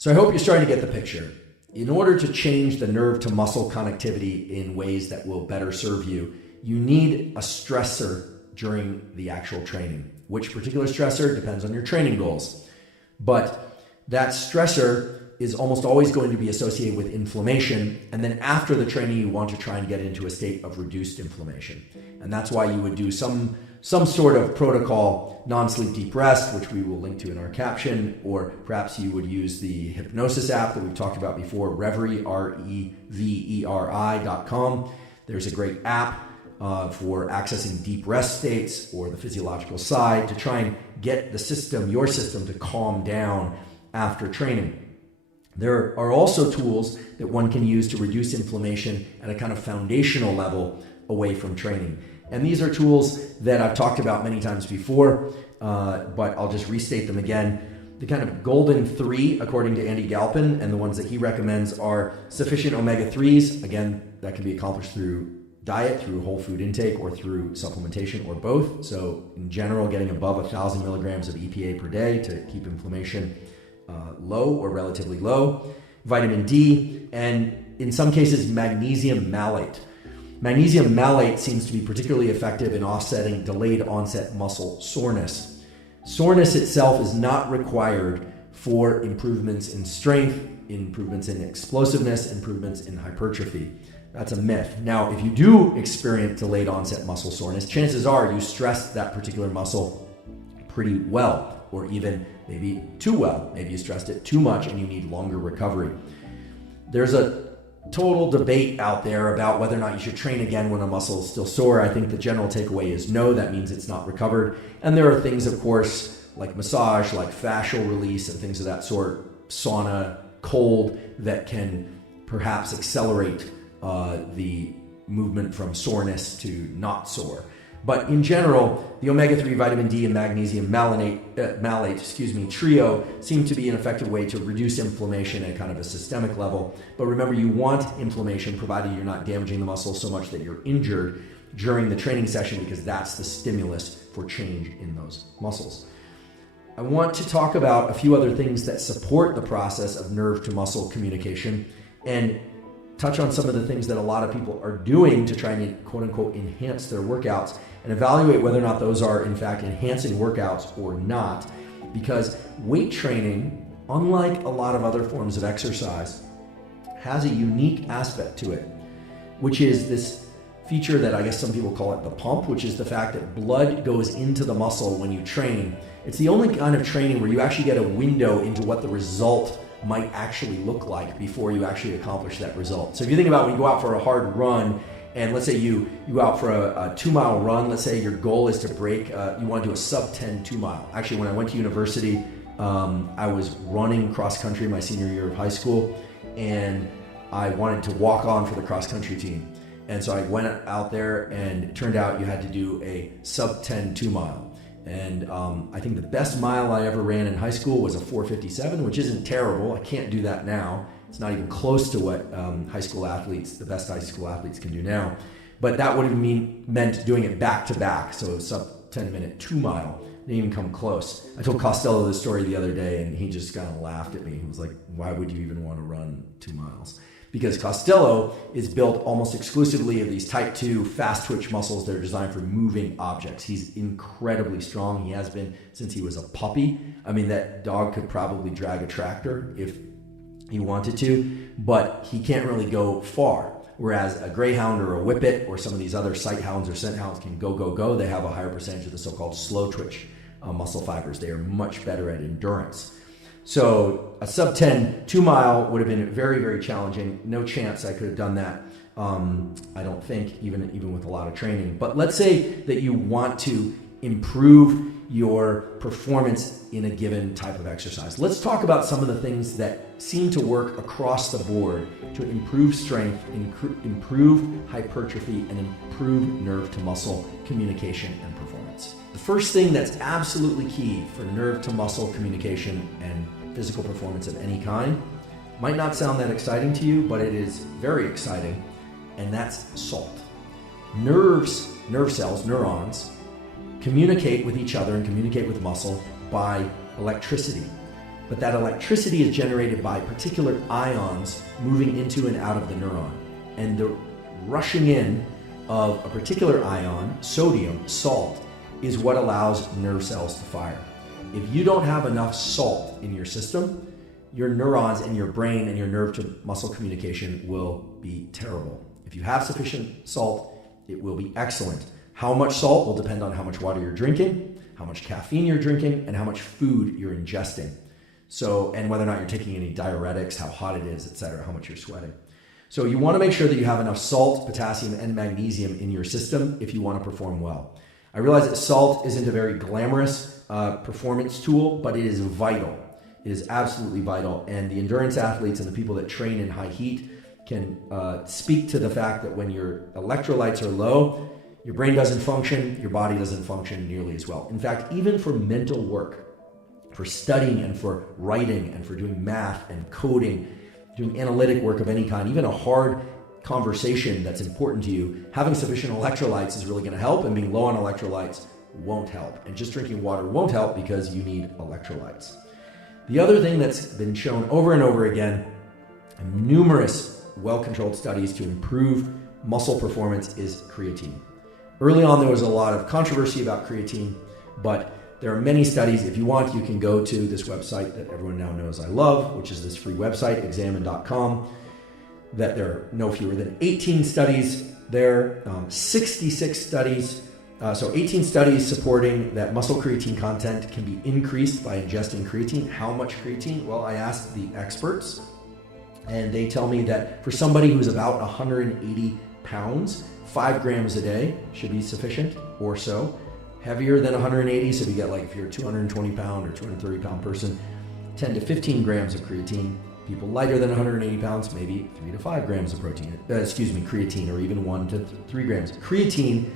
So I hope you're starting to get the picture. In order to change the nerve to muscle connectivity in ways that will better serve you, you need a stressor during the actual training. Which particular stressor depends on your training goals. But that stressor is almost always going to be associated with inflammation. And then after the training, you want to try and get into a state of reduced inflammation. And that's why you would do some sort of protocol, non-sleep deep rest, which we will link to in our caption, or perhaps you would use the hypnosis app that we've talked about before, Reverie, REVERI.com. There's a great app for accessing deep rest states or the physiological side to try and get the system, your system, to calm down after training. There are also tools that one can use to reduce inflammation at a kind of foundational level away from training. And these are tools that I've talked about many times before, but I'll just restate them again. The kind of golden three, according to Andy Galpin, and the ones that he recommends are sufficient omega-3s. Again, that can be accomplished through diet, through whole food intake, or through supplementation, or both. So in general, getting above 1,000 milligrams of EPA per day to keep inflammation low or relatively low. Vitamin D, and in some cases, magnesium malate. Magnesium malate seems to be particularly effective in offsetting delayed onset muscle soreness. Soreness itself is not required for improvements in strength, improvements in explosiveness, improvements in hypertrophy. That's a myth. Now, if you do experience delayed onset muscle soreness, chances are you stressed that particular muscle pretty well, or even maybe too well. Maybe you stressed it too much and you need longer recovery. There's a total debate out there about whether or not you should train again when a muscle is still sore. I think the general takeaway is no, that means it's not recovered. And there are things, of course, like massage, like fascial release and things of that sort, sauna, cold, that can perhaps accelerate the movement from soreness to not sore. But in general, the omega-3, vitamin D, and magnesium malate trio seem to be an effective way to reduce inflammation at kind of a systemic level. But remember, you want inflammation provided you're not damaging the muscle so much that you're injured during the training session, because that's the stimulus for change in those muscles. I want to talk about a few other things that support the process of nerve to muscle communication and touch on some of the things that a lot of people are doing to try and quote unquote enhance their workouts, and evaluate whether or not those are in fact enhancing workouts or not. Because weight training, unlike a lot of other forms of exercise, has a unique aspect to it, which is this feature that I guess some people call it the pump, which is the fact that blood goes into the muscle when you train. It's the only kind of training where you actually get a window into what the result might actually look like before you actually accomplish that result. So if you think about when you go out for a hard run, and let's say you go out for a 2-mile run, let's say your goal is to break, you want to do a sub 10 2-mile. Actually, when I went to university, I was running cross country my senior year of high school, and I wanted to walk on for the cross country team. And so I went out there, and it turned out you had to do a sub 10 2-mile. And I think the best mile I ever ran in high school was a 4:57, which isn't terrible. I can't do that now. It's not even close to what the best high school athletes can do now. But that would have meant doing it back to back. So a sub 10-minute 2-mile. Didn't even come close. I told Costello this story the other day, and he just kind of laughed at me. He was like, why would you even want to run 2 miles? Because Costello is built almost exclusively of these type 2 fast twitch muscles that are designed for moving objects. He's incredibly strong. He has been since he was a puppy. I mean, that dog could probably drag a tractor if he wanted to, but he can't really go far. Whereas a greyhound or a whippet or some of these other sight hounds or scent hounds can go. They have a higher percentage of the so-called slow twitch muscle fibers. They are much better at endurance. So a sub 10 2-mile would have been very, very challenging. No chance I could have done that. I don't think, even with a lot of training. But let's say that you want to improve your performance in a given type of exercise. Let's talk about some of the things that seem to work across the board to improve strength, improve hypertrophy, and improve nerve to muscle communication and performance. The first thing that's absolutely key for nerve to muscle communication and physical performance of any kind might not sound that exciting to you, but it is very exciting, and that's salt. Nerve cells, neurons, communicate with each other and communicate with muscle by electricity. but that electricity is generated by particular ions moving into and out of the neuron. And the rushing in of a particular ion, sodium, salt, is what allows nerve cells to fire. If you don't have enough salt in your system, your neurons and your brain and your nerve to muscle communication will be terrible. If you have sufficient salt, it will be excellent. How much salt will depend on how much water you're drinking, how much caffeine you're drinking, and how much food you're ingesting. So, and whether or not you're taking any diuretics, how hot it is, etc., how much you're sweating. So you want to make sure that you have enough salt, potassium, and magnesium in your system if you want to perform well. I realize that salt isn't a very glamorous performance tool, but it is vital. It is absolutely vital. And the endurance athletes and the people that train in high heat can speak to the fact that when your electrolytes are low, your brain doesn't function, your body doesn't function nearly as well. In fact, even for mental work, for studying and for writing and for doing math and coding, doing analytic work of any kind, even a hard conversation that's important to you, having sufficient electrolytes is really going to help, and being low on electrolytes won't help. And just drinking water won't help because you need electrolytes. The other thing that's been shown over and over again in numerous well-controlled studies to improve muscle performance is creatine. Early on, there was a lot of controversy about creatine, but there are many studies. If you want, you can go to this website that everyone now knows I love, which is this free website, examine.com, that there are no fewer than 18 studies there, 66 studies, so 18 studies supporting that muscle creatine content can be increased by ingesting creatine. How much creatine? Well, I asked the experts, and they tell me that for somebody who's about 180 pounds, 5 grams a day should be sufficient or so. Heavier than 180, so if you get if you're a 220 pound or 230 pound person, 10 to 15 grams of creatine. People lighter than 180 pounds, maybe 3 to 5 grams of creatine, or even 1 to 3 grams. Creatine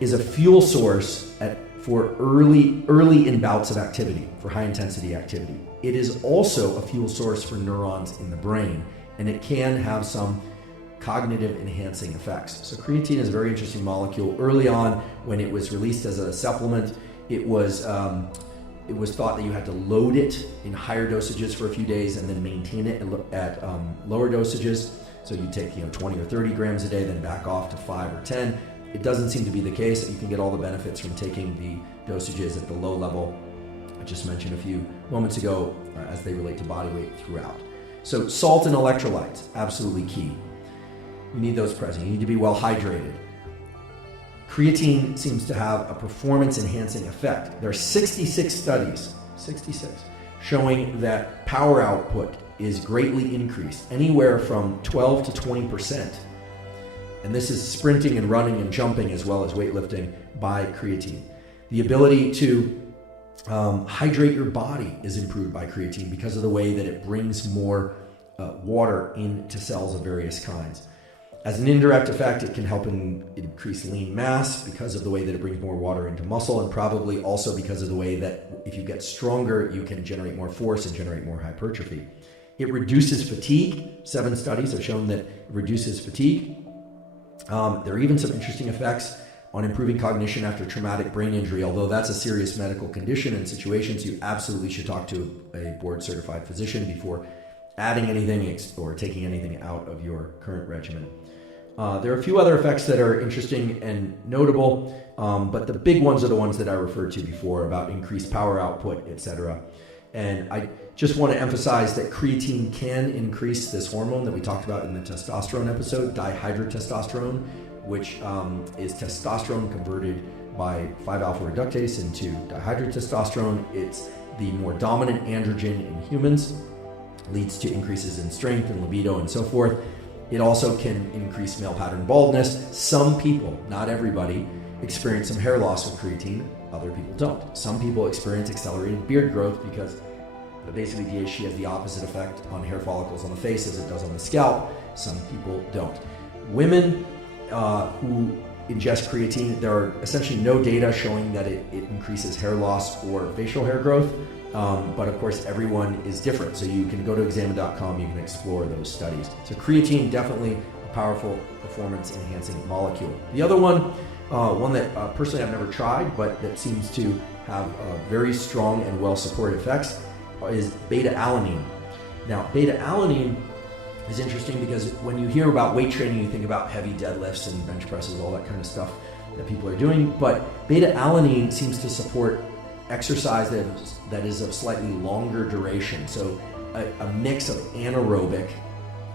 is a fuel source for early in bouts of activity, for high intensity activity. It is also a fuel source for neurons in the brain, and it can have some cognitive enhancing effects. So creatine is a very interesting molecule. Early on, when it was released as a supplement, it was thought that you had to load it in higher dosages for a few days and then maintain it at lower dosages. So you take 20 or 30 grams a day, then back off to 5 or 10. It doesn't seem to be the case. You can get all the benefits from taking the dosages at the low level I just mentioned a few moments ago as they relate to body weight throughout. So salt and electrolytes, absolutely key. You need those present. You need to be well hydrated. Creatine seems to have a performance-enhancing effect. There are 66 studies, showing that power output is greatly increased, anywhere from 12 to 20%. And this is sprinting and running and jumping as well as weightlifting by creatine. The ability to hydrate your body is improved by creatine because of the way that it brings more water into cells of various kinds. As an indirect effect, it can help increase lean mass because of the way that it brings more water into muscle, and probably also because of the way that if you get stronger, you can generate more force and generate more hypertrophy. It reduces fatigue. 7 studies have shown that it reduces fatigue. There are even some interesting effects on improving cognition after traumatic brain injury. Although that's a serious medical condition and situations, you absolutely should talk to a board-certified physician before adding anything or taking anything out of your current regimen. There are a few other effects that are interesting and notable, but the big ones are the ones that I referred to before about increased power output, etc. And I just want to emphasize that creatine can increase this hormone that we talked about in the testosterone episode, dihydrotestosterone, which is testosterone converted by 5-alpha reductase into dihydrotestosterone. It's the more dominant androgen in humans, leads to increases in strength and libido and so forth. It also can increase male pattern baldness. Some people, not everybody, experience some hair loss with creatine. Other people don't. Some people experience accelerated beard growth because basically DHT has the opposite effect on hair follicles on the face as it does on the scalp. Some people don't. Women who ingest creatine, there are essentially no data showing that it increases hair loss or facial hair growth. But of course, everyone is different. So you can go to examine.com, you can explore those studies. So creatine, definitely a powerful performance-enhancing molecule. The other one that personally I've never tried, but that seems to have very strong and well-supported effects, is beta-alanine. Now, beta-alanine is interesting because when you hear about weight training, you think about heavy deadlifts and bench presses, all that kind of stuff that people are doing. But beta-alanine seems to support exercise that is of slightly longer duration. So a mix of anaerobic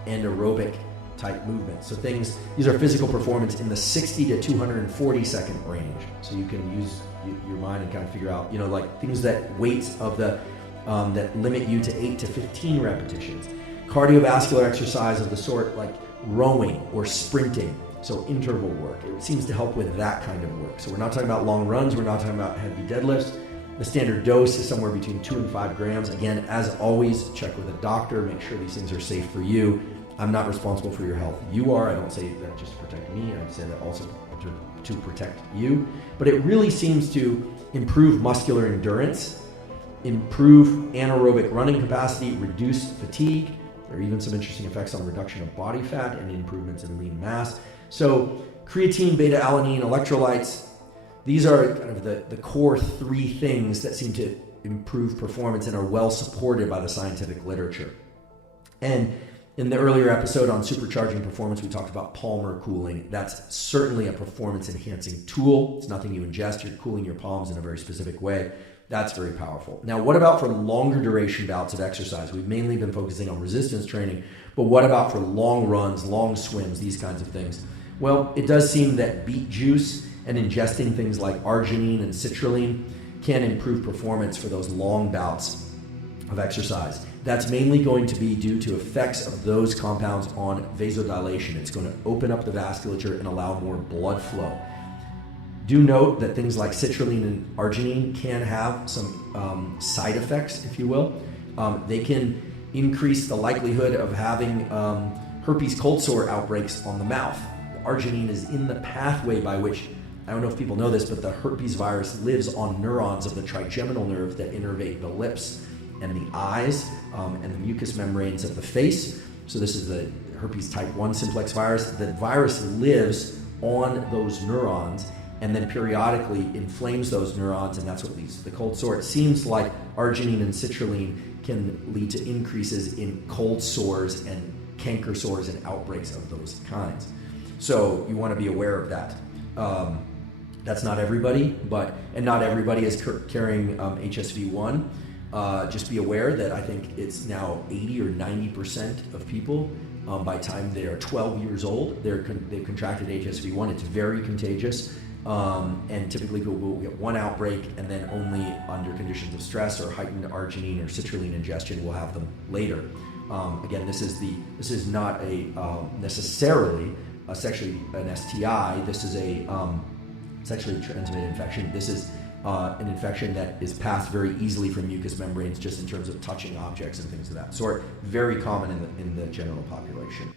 and aerobic type movements. So these are physical performance in the 60 to 240 second range. So you can use your mind and kind of figure out, like things that weights of the that limit you to 8 to 15 repetitions. Cardiovascular exercise of the sort like rowing or sprinting, so interval work. It seems to help with that kind of work. So we're not talking about long runs, we're not talking about heavy deadlifts. The standard dose is somewhere between 2 and 5 grams. Again, as always, check with a doctor, make sure these things are safe for you. I'm not responsible for your health. You are. I don't say that just to protect me, I say that also to protect you. But it really seems to improve muscular endurance, improve anaerobic running capacity, reduce fatigue. There are even some interesting effects on reduction of body fat and improvements in lean mass. So creatine, beta-alanine, electrolytes, these are kind of the core 3 things that seem to improve performance and are well supported by the scientific literature. And in the earlier episode on supercharging performance, we talked about palmar cooling. That's certainly a performance enhancing tool. It's nothing you ingest. You're cooling your palms in a very specific way. That's very powerful. Now, what about for longer duration bouts of exercise? We've mainly been focusing on resistance training, but what about for long runs, long swims, these kinds of things? Well, it does seem that beet juice and ingesting things like arginine and citrulline can improve performance for those long bouts of exercise. That's mainly going to be due to effects of those compounds on vasodilation. It's going to open up the vasculature and allow more blood flow. Do note that things like citrulline and arginine can have some side effects, if you will. They can increase the likelihood of having herpes cold sore outbreaks on the mouth. The arginine is in the pathway by which, I don't know if people know this, but the herpes virus lives on neurons of the trigeminal nerve that innervate the lips and the eyes and the mucous membranes of the face. So this is the herpes type 1 simplex virus. The virus lives on those neurons and then periodically inflames those neurons, and that's what leads to the cold sore. It seems like arginine and citrulline can lead to increases in cold sores and canker sores and outbreaks of those kinds. So you want to be aware of that. That's not everybody, and not everybody is carrying HSV1. Just be aware that I think it's now 80 or 90% of people, by the time they are 12 years old, they've contracted HSV1. It's very contagious. And typically people will get one outbreak and then only under conditions of stress or heightened arginine or citrulline ingestion will have them later. Again, this is not necessarily an STI. This is a sexually transmitted infection. This is an infection that is passed very easily from mucous membranes just in terms of touching objects and things of that sort. Very common in the general population.